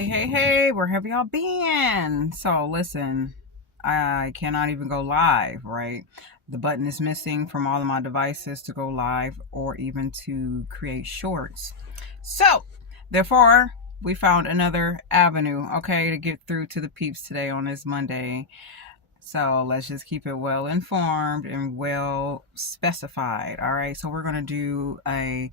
Hey, where have y'all been? So, listen, I cannot even go live, right? The button is missing from all of my devices to go live or even to create shorts. So, therefore, we found another avenue, okay, to get through to the peeps today on this Monday. So, let's just keep it well informed and well specified, all right? So, we're going to do a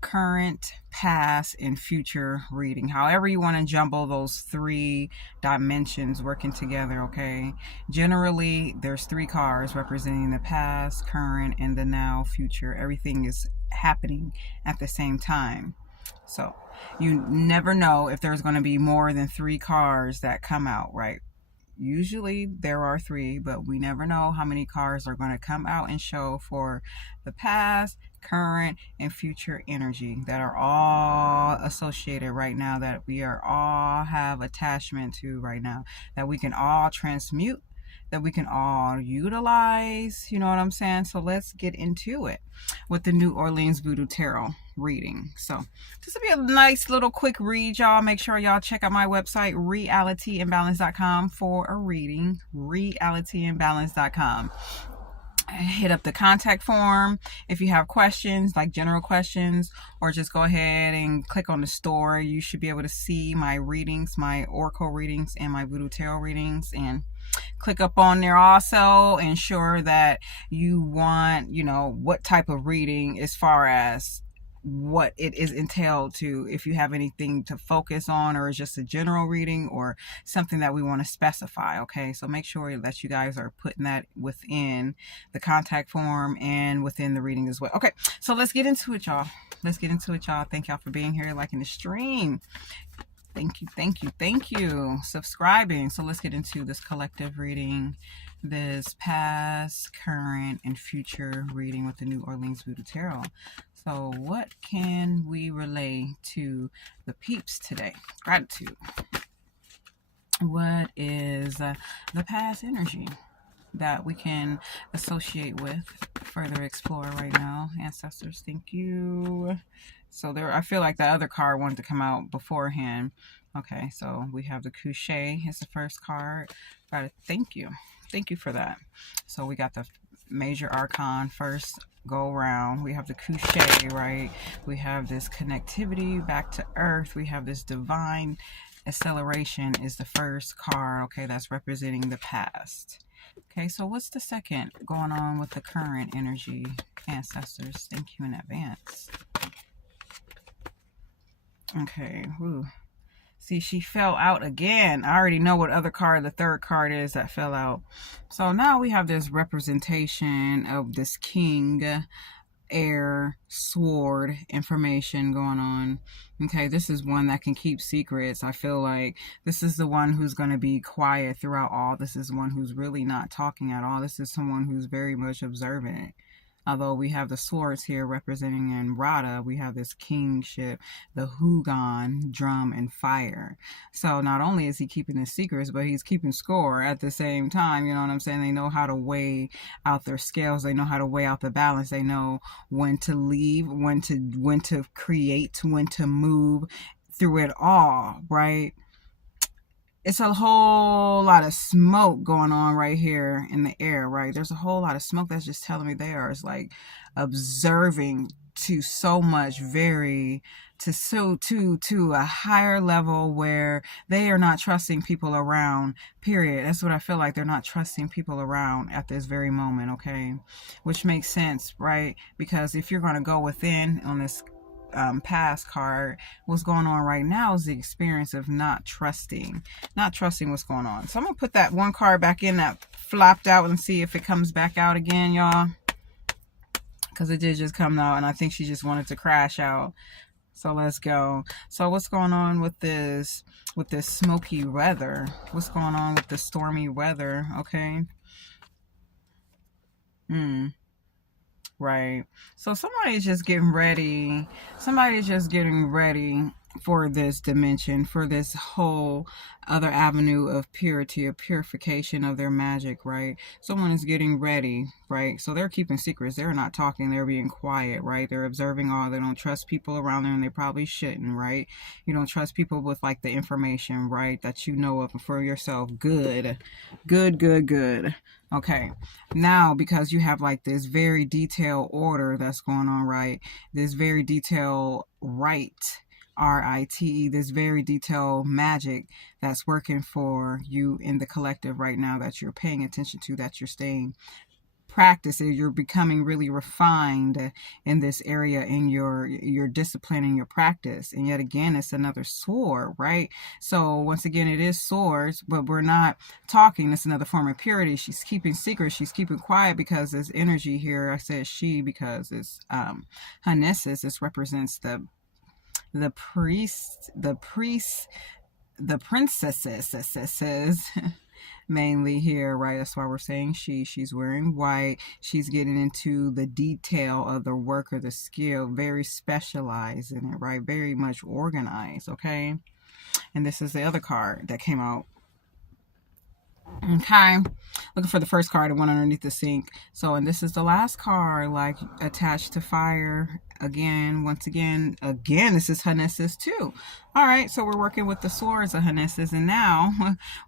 current, past, and future reading. However, you want to jumble those three dimensions working together, okay? Generally, there's three cards representing the past, current, and the now, future. Everything is happening at the same time. So, you never know if there's going to be more than three cards that come out, right? Usually there are three, but we never know how many cards are going to come out and show for the past, current, and future energy that are all associated right now, that we are all have attachment to right now, that we can all transmute, that we can all utilize. You know what I'm saying? So let's get into it with the New Orleans Voodoo Tarot reading. So this will be a nice little quick read, y'all. Make sure y'all check out my website, realityimbalance.com, for a reading. realityimbalance.com. Hit up the contact form if you have questions, like general questions, or just go ahead and click on the store. You should be able to see my readings, my oracle readings, and my voodoo tarot readings, and click up on there. Also ensure that you want, what type of reading, as far as what it is entailed to, if you have anything to focus on, or is just a general reading or something that we want to specify. Okay, so make sure that you guys are putting that within the contact form and within the reading as well. Okay, so let's get into it, y'all. Thank y'all for being here, liking the stream. Thank you. Subscribing. So let's get into this collective reading, this past, current, and future reading with the New Orleans Voodoo Tarot. So what can we relay to the peeps today? Gratitude. What is the past energy that we can associate with, further explore right now? Ancestors, thank you. So I feel like the other card wanted to come out beforehand. Okay, so we have the Couché as the first card. Got it. Thank you for that. So we got the major archon first go around. We have the Couché, right? We have this connectivity back to earth. We have this divine acceleration is the first card. Okay, that's representing the past. Okay, so what's the second going on with the current energy, ancestors? Thank you in advance. Okay, woo. See, she fell out again. I already know what other card the third card is that fell out. So now we have this representation of this king, air, sword information going on. Okay, this is one that can keep secrets. I feel like this is the one who's going to be quiet throughout all. This is one who's really not talking at all. This is someone who's very much observant. Although we have the swords here representing in Rada, we have this kingship, the Hugon, drum, and fire. So not only is he keeping his secrets, but he's keeping score at the same time. You know what I'm saying? They know how to weigh out their scales. They know how to weigh out the balance. They know when to leave, when to create, when to move through it all, right? It's a whole lot of smoke going on right here in the air, right? There's a whole lot of smoke that's just telling me they are like observing to so much, to a higher level where they are not trusting people around, period. That's what I feel like. They're not trusting people around at this very moment, okay? Which makes sense, right? Because if you're going to go within on this past card, what's going on right now is the experience of not trusting what's going on. So I'm gonna put that one card back in that flopped out and see if it comes back out again, y'all, because it did just come out and I think she just wanted to crash out. So let's go. So what's going on with this smoky weather? What's going on with the stormy weather? Okay. Right. So somebody's just getting ready. Somebody's just getting ready for this dimension, for this whole other avenue of purity, of purification of their magic, right? Someone is getting ready, right? So they're keeping secrets. They're not talking. They're being quiet, right? They're observing all. They don't trust people around them, and they probably shouldn't, right? You don't trust people with like the information, right, that you know of for yourself. Good, good, good, good. Okay, now because you have like this very detailed order that's going on, right? This very detailed RITE, this very detailed magic that's working for you in the collective right now, that you're paying attention to, that you're staying practicing, you're becoming really refined in this area, in your discipline and your practice. And yet again, it's another sword, right? So once again, it is swords, but we're not talking. It's another form of purity. She's keeping secrets. She's keeping quiet because there's energy here. I said she because it's Hanesis. This represents the priest, the princesses mainly here, right? That's why we're saying she's wearing white. She's getting into the detail of the work or the skill, very specialized in it, right? Very much organized, okay? And this is the other card that came out. Okay, looking for the first card, the one underneath the sink. So, and this is the last card, like attached to fire. Again, once again, this is Hanesis too. All right, so we're working with the swords of Hanesis, and now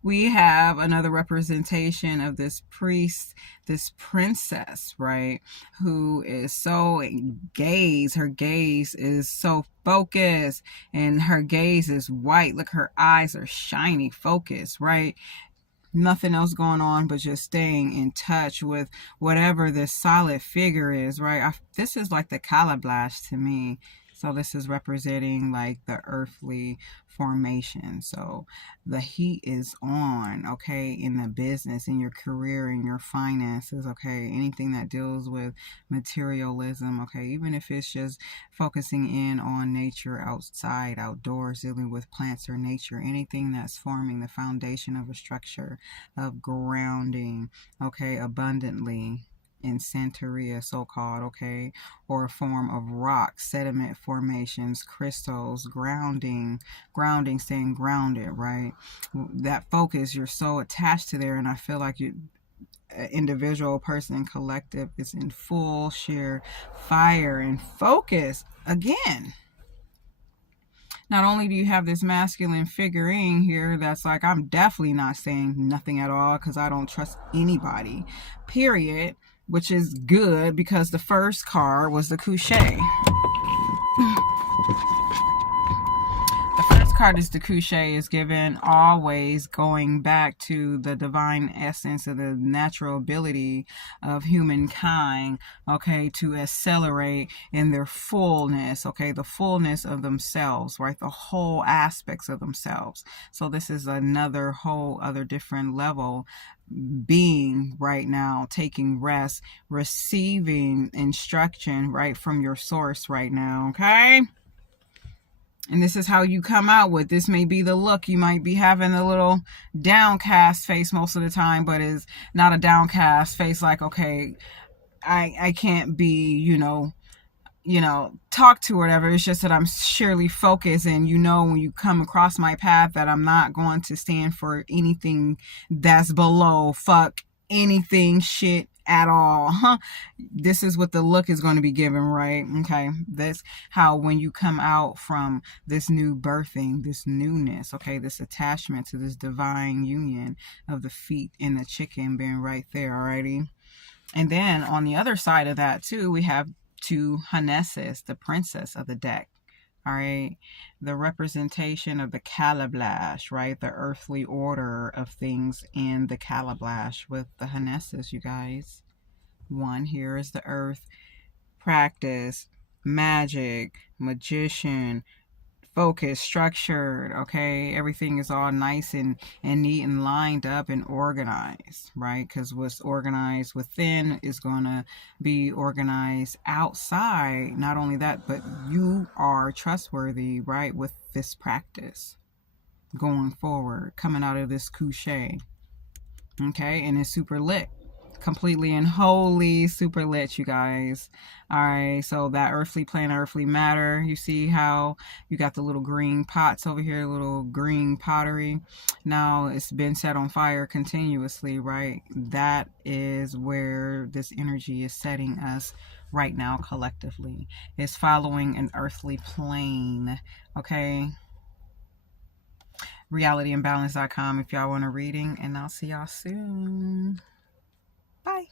we have another representation of this priest, this princess, right, who is so engaged. Her gaze is so focused, and her gaze is white. Look, her eyes are shiny, focused, right? Nothing else going on but just staying in touch with whatever this solid figure is, right? This is like the calabash to me. So this is representing like the earthly formation. So the heat is on, okay, in the business, in your career, in your finances, okay, anything that deals with materialism, okay, even if it's just focusing in on nature, outside, outdoors, dealing with plants or nature, anything that's forming the foundation of a structure of grounding, okay, abundantly in Santeria, so-called, okay, or a form of rock, sediment formations, crystals, grounding, staying grounded, right? That focus, you're so attached to there, and I feel like you, individual, person, collective, is in full sheer fire and focus again. Not only do you have this masculine figurine here that's like, I'm definitely not saying nothing at all because I don't trust anybody, period, which is good because the first card was the couché. The first card is the couché, is given always going back to the divine essence of the natural ability of humankind, okay, to accelerate in their fullness, okay, the fullness of themselves, right, the whole aspects of themselves. So this is another whole other different level being right now, taking rest, receiving instruction right from your source right now, okay? And this is how you come out with. This may be the look. You might be having a little downcast face most of the time, but it's not a downcast face like, okay, I can't be, talk to or whatever. It's just that I'm surely focused, and when you come across my path that I'm not going to stand for anything that's below fuck anything shit at all. This is what the look is going to be given, right? Okay, that's how when you come out from this new birthing, this newness, okay, this attachment to this divine union of the feet and the chicken being right there, alrighty. And then on the other side of that too, we have to Hanesis, the princess of the deck. All right, the representation of the calabash, right? The earthly order of things in the calabash with the Hanesis, you guys. One here is the earth, practice, magic, magician, focus, structured, okay? Everything is all nice and neat and lined up and organized, right? Because what's organized within is going to be organized outside. Not only that, but you are trustworthy, right, with this practice going forward, coming out of this couché, okay? And it's super lit. completely and wholly super lit, you guys. All right, so that earthly plane, earthly matter, you see how you got the little green pots over here, little green pottery. Now it's been set on fire continuously, right? That is where this energy is setting us right now collectively. It's following an earthly plane, okay? realityandbalance.com if y'all want a reading, and I'll see y'all soon. Bye.